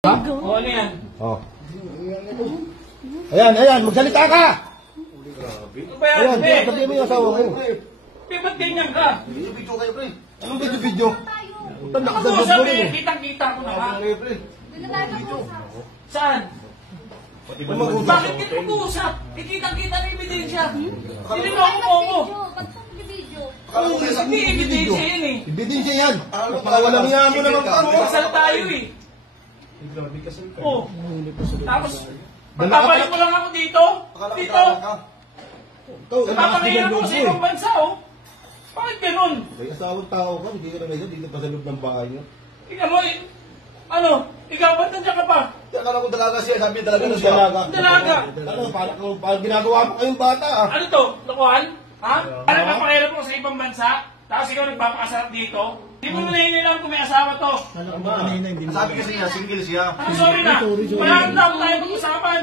Ha? O, ano yan? Oh. Ayan, magsalita ka! Ano ba yan? Ayan, sabihin mo yung asawa mo. Ba't ganyan ka? Video kayo, pre. Anong video? Puta, nakasagod Mag-usap mo rin eh. eh. Kitang-kita ko na nga. Pre. Saan? Mag-usap. Bakit kita mag-uusap? Kitang-kita na ebidensya. Nililoko mo. Hindi ebidensya yan eh. Ebidensya yan. Napakawalang niya mo naman ka mo. Kasal tayo eh. Oh. Tapos, magpapalit mo lang ako dito. Dito. Napapangailan mo sa ibang bansa oh. Bakit ganun? May asawang tao ka, hindi ka na ngayon, dito pa sa loob ng bahay niyo. Tingnan mo eh. Ano? Ikaw ba't nandiyan ka pa? Akala ko dalaga siya, sabi dalaga na siya. Dalaga. Dalaga. Ano, parang ginagawa mo kayong bata ah. Ano to? Lokohan? Ha? Ano papakailan mo sa ibang bansa? Tapos ikaw nagpapakasarap dito? Hindi mo na nahihinilang kung may asawa to. Sabi kasi niya, single siya. Sorry na. Wala nang tayo pag-usapan.